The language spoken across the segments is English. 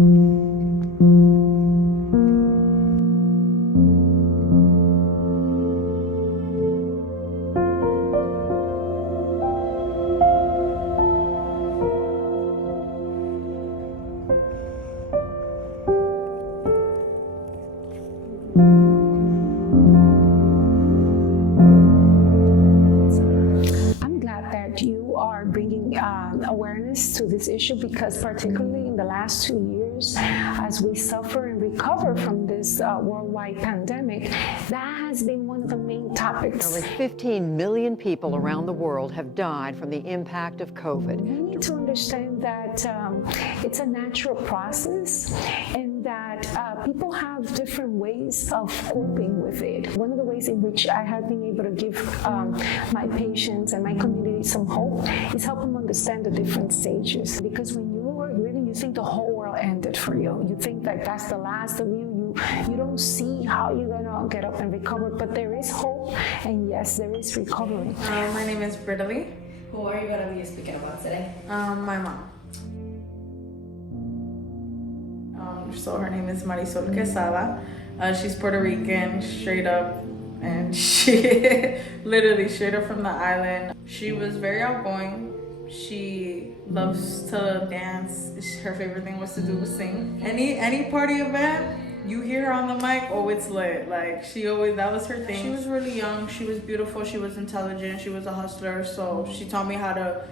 I'm glad that you are bringing awareness to this issue, because particularly in the last 2 years, as we suffer and recover from this worldwide pandemic, that has been one of the main topics. Over 15 million people around the world have died from the impact of COVID. We need to understand that it's a natural process, and that people have different ways of coping with it. One of the ways in which I have been able to give my patients and my community some hope is help them understand the different stages. Because when you are grieving, you think the whole world ended for you. You think that that's the last of you. You don't see how you're gonna get up and recover, but there is hope, and yes, there is recovery. My name is Brittany. Who are you going to be speaking about today? My mom. So her name is Marisol Quesada. She's Puerto Rican, straight up, and she literally straight up from the island. She was very outgoing. She loves to dance. Her favorite thing was to do was sing. Any party event, you hear her on the mic, oh, it's lit. Like, that was her thing. She was really young, she was beautiful, she was intelligent, she was a hustler. So she taught me how to,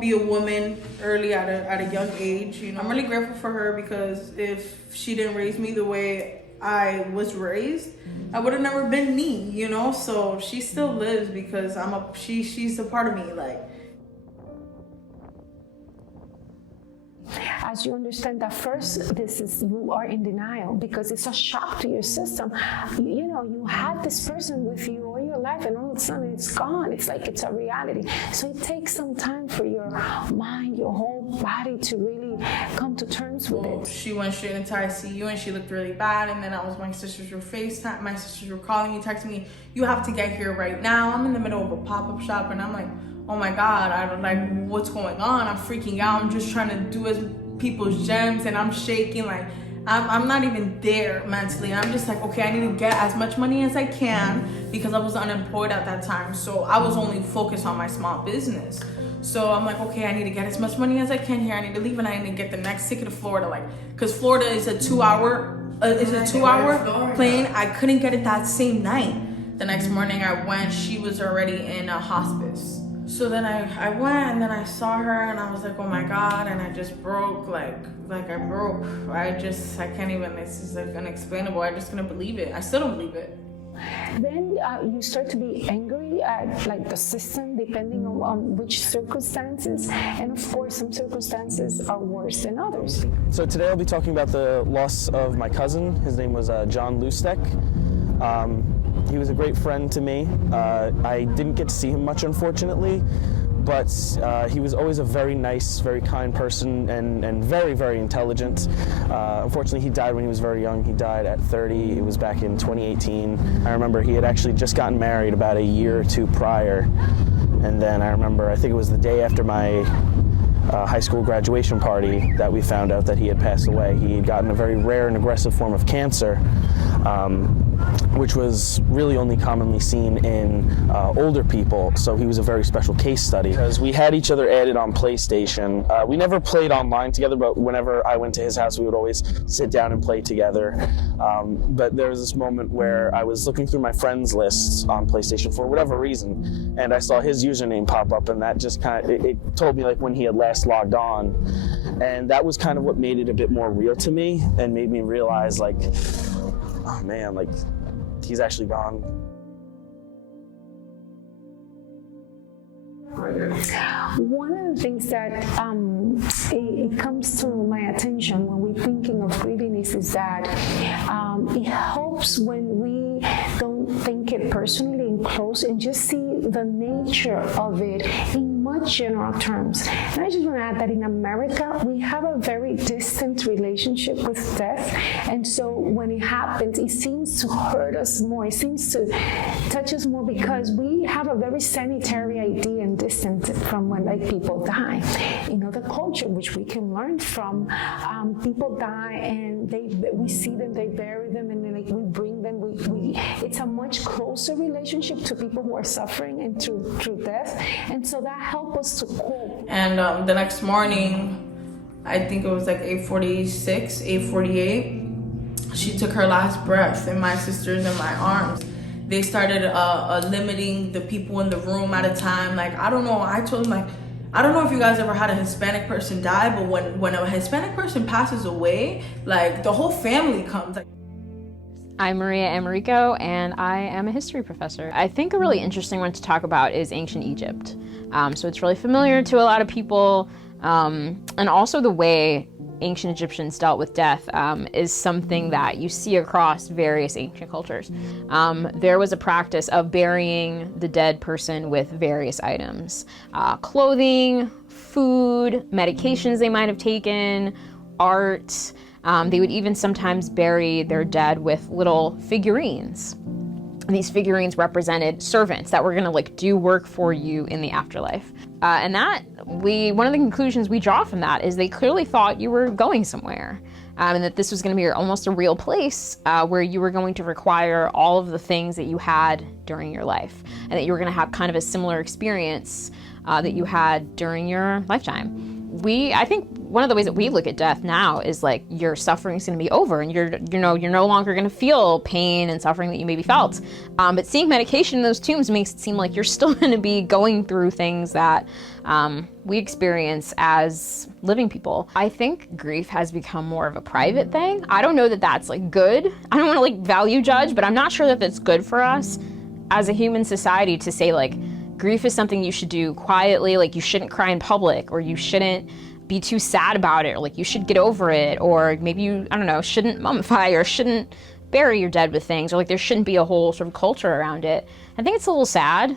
be a woman early at a young age. I'm really grateful for her, because if she didn't raise me the way I was raised, I would have never been me, So she still lives because she's a part of me, like. As you understand that first, you are in denial because it's a shock to your system. You had this person with you all your life, and all of a sudden it's gone. It's like it's a reality. So it takes some time for your mind, your whole body to really come to terms with it. She went straight into ICU and she looked really bad. And then my sisters were FaceTime. My sisters were calling me, texting me, "You have to get here right now." I'm in the middle of a pop-up shop, and I'm like, oh my God, I don't like what's going on. I'm freaking out. I'm just trying to do as people's gems, and I'm shaking. Like, I'm not even there mentally. I'm just like, okay, I need to get as much money as I can, because I was unemployed at that time. So I was only focused on my small business. So I'm like, okay, I need to get as much money as I can here. I need to leave, and I need to get the next ticket to Florida. Like, cause Florida is a 2-hour plane. I couldn't get it that same night. The next morning I went, she was already in a hospice. So then I went, and then I saw her, and I was like, oh my God, and I just broke, like I broke. I can't even, this is like unexplainable. I just couldn't believe it. I still don't believe it. Then you start to be angry at like the system, depending on which circumstances, and of course some circumstances are worse than others. So today I'll be talking about the loss of my cousin. His name was John Lustek. He was a great friend to me. I didn't get to see him much, unfortunately, but he was always a very nice, very kind person, and very, very intelligent. Unfortunately, he died when he was very young. He died at 30. It was back in 2018. I remember he had actually just gotten married about a year or two prior, and then I think it was the day after my high school graduation party that we found out that he had passed away. He had gotten a very rare and aggressive form of cancer, which was really only commonly seen in older people, so he was a very special case study. Because we had each other added on PlayStation. We never played online together, but whenever I went to his house, we would always sit down and play together. But there was this moment where I was looking through my friends lists on PlayStation for whatever reason, and I saw his username pop up, and that just kind of, it told me like when he had last logged on. And that was kind of what made it a bit more real to me, and made me realize, like, oh man, like, he's actually gone. One of the things that it comes to my attention when we're thinking of grieving is that it helps when we don't think it personally and close, and just see the nature of it in much general terms. And I just want to add that in America, we have a very distant relationship with death. And so when it happens, it seems to hurt us more. It seems to touch us more because we have a very sanitary idea and distance from when like people die. In other culture, which we can learn from, people die and we see them, they bury them, and then like we bring them. It's a much closer relationship to people who are suffering and through death, and so that helps us to cope. And the next morning, I think it was like 8:46, 8:48, she took her last breath, and my sister's in my arms. They started limiting the people in the room at a time. Like, I don't know, I told them, like, I don't know if you guys ever had a Hispanic person die, but when a Hispanic person passes away, like, the whole family comes. Like, I'm Maria Americo, and I am a history professor. I think a really interesting one to talk about is ancient Egypt. So it's really familiar to a lot of people, and also the way ancient Egyptians dealt with death is something that you see across various ancient cultures. There was a practice of burying the dead person with various items, clothing, food, medications they might have taken, art. They would even sometimes bury their dead with little figurines. And these figurines represented servants that were gonna like do work for you in the afterlife. And one of the conclusions we draw from that is they clearly thought you were going somewhere. And that this was gonna be almost a real place where you were going to require all of the things that you had during your life. And that you were gonna have kind of a similar experience that you had during your lifetime. I think one of the ways that we look at death now is like your suffering is going to be over, and you're no longer going to feel pain and suffering that you maybe felt. But seeing medication in those tombs makes it seem like you're still going to be going through things that we experience as living people. I think grief has become more of a private thing. I don't know that that's like good. I don't want to like value judge, but I'm not sure that that's good for us as a human society to say like, grief is something you should do quietly, like you shouldn't cry in public, or you shouldn't be too sad about it, or like you should get over it, or maybe you, I don't know, shouldn't mummify or shouldn't bury your dead with things, or like there shouldn't be a whole sort of culture around it. I think it's a little sad.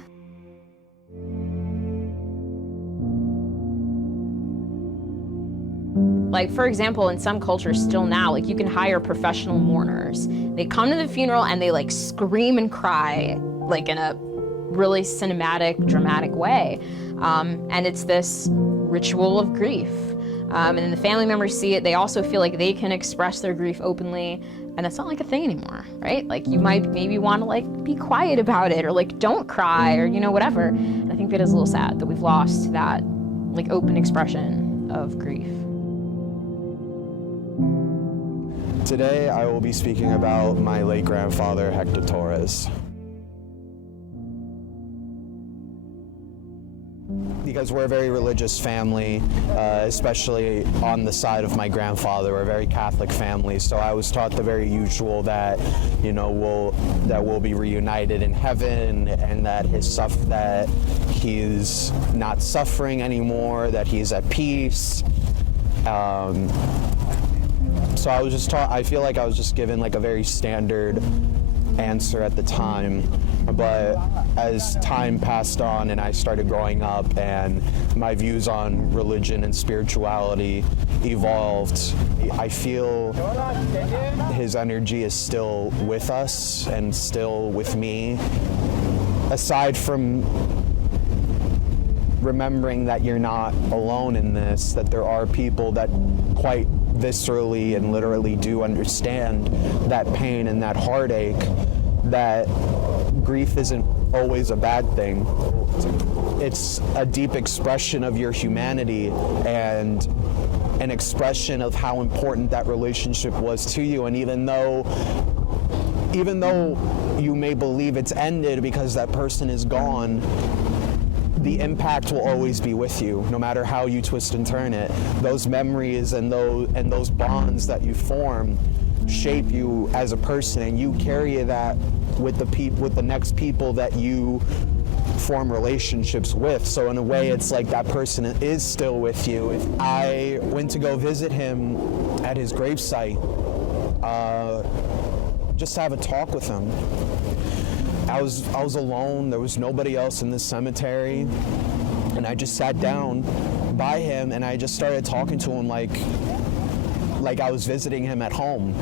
Like, for example, in some cultures still now, like you can hire professional mourners. They come to the funeral and they like scream and cry, like in a really cinematic, dramatic way. And it's this ritual of grief. And then the family members see it, they also feel like they can express their grief openly, and that's not like a thing anymore, right? Like you might maybe want to like be quiet about it, or like don't cry, or whatever. And I think that is a little sad that we've lost that like open expression of grief. Today I will be speaking about my late grandfather, Hector Torres. Because we're a very religious family, especially on the side of my grandfather. We're a very Catholic family, so I was taught the very usual that, we'll be reunited in heaven, and that that he's not suffering anymore, that he's at peace. So I was just taught. I feel like I was just given like a very standard answer at the time, but as time passed on and I started growing up and my views on religion and spirituality evolved, I feel his energy is still with us and still with me. Aside from remembering that you're not alone in this, that there are people that quite viscerally and literally do understand that pain and that heartache, that grief isn't always a bad thing. It's a deep expression of your humanity and an expression of how important that relationship was to you. And even though you may believe it's ended because that person is gone, the impact will always be with you, no matter how you twist and turn it. Those memories and those bonds that you form shape you as a person, and you carry that with the next people that you form relationships with. So in a way, it's like that person is still with you. I went to go visit him at his gravesite, just to have a talk with him. I was alone. There was nobody else in this cemetery. And I just sat down by him and I just started talking to him like I was visiting him at home,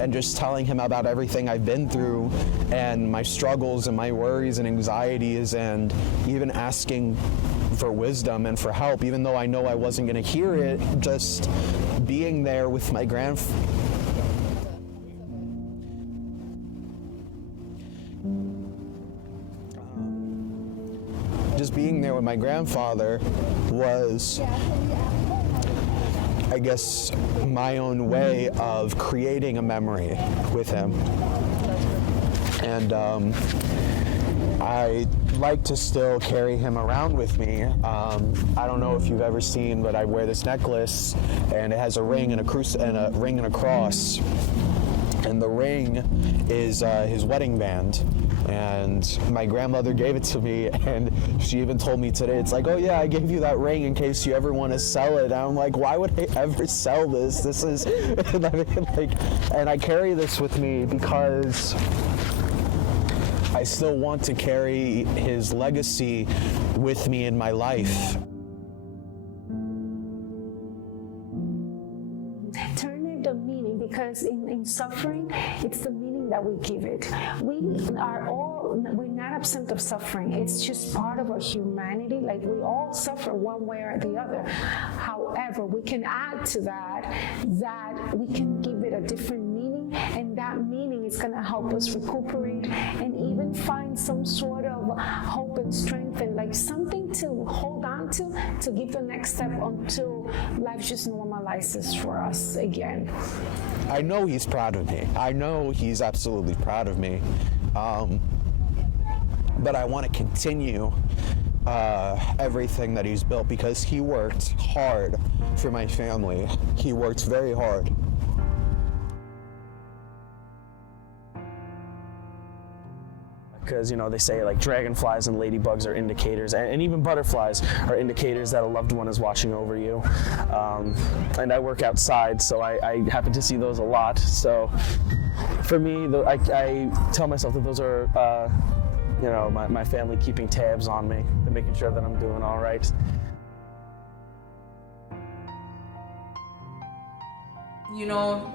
and just telling him about everything I've been through and my struggles and my worries and anxieties, and even asking for wisdom and for help, even though I know I wasn't going to hear it. Just being there with my grandfather was, I guess, my own way of creating a memory with him. And I like to still carry him around with me. I don't know if you've ever seen, but I wear this necklace, and it has a ring and a ring and a cross. And the ring is his wedding band. And my grandmother gave it to me, and she even told me today, it's like, oh yeah, I gave you that ring in case you ever want to sell it. And I'm like, why would I ever sell this? This is, and I carry this with me because I still want to carry his legacy with me in my life. Turn it the meaning, because in suffering, it's the meaning that we give it. We're not absent of suffering. It's just part of our humanity. Like, we all suffer one way or the other. However, we can add to that we can give it a different meaning, and that meaning is going to help us recuperate and even find some sort of hope and strength, and like something to hold on to give the next step until life just normalizes for us again. I know he's proud of me. I know he's absolutely proud of me. But I want to continue everything that he's built, because he worked hard for my family. He worked very hard. Because, you know, they say like dragonflies and ladybugs are indicators, and even butterflies are indicators that a loved one is watching over you. And I work outside, so I happen to see those a lot. So for me, I tell myself that those are, you know, my family keeping tabs on me and making sure that I'm doing all right. You know,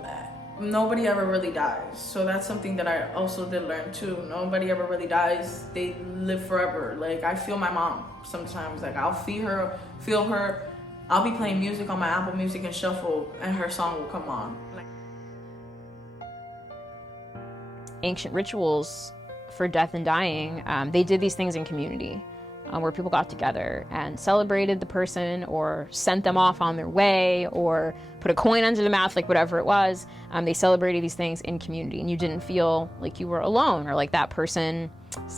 nobody ever really dies. So that's something that I also did learn too. Nobody ever really dies. They live forever. Like, I feel my mom sometimes. Like, I'll feel her. I'll be playing music on my Apple Music and Shuffle, and her song will come on. Ancient rituals for death and dying, they did these things in community, where people got together and celebrated the person, or sent them off on their way, or put a coin under the mouth, like whatever it was. They celebrated these things in community, and you didn't feel like you were alone, or like that person's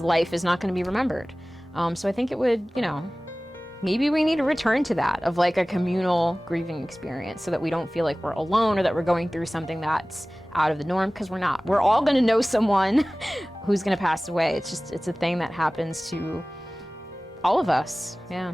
life is not going to be remembered. So I think it would, you know, maybe we need to return to that, of like a communal grieving experience, so that we don't feel like we're alone, or that we're going through something that's out of the norm, because we're not. We're all going to know someone who's going to pass away. It's a thing that happens to all of us. Yeah.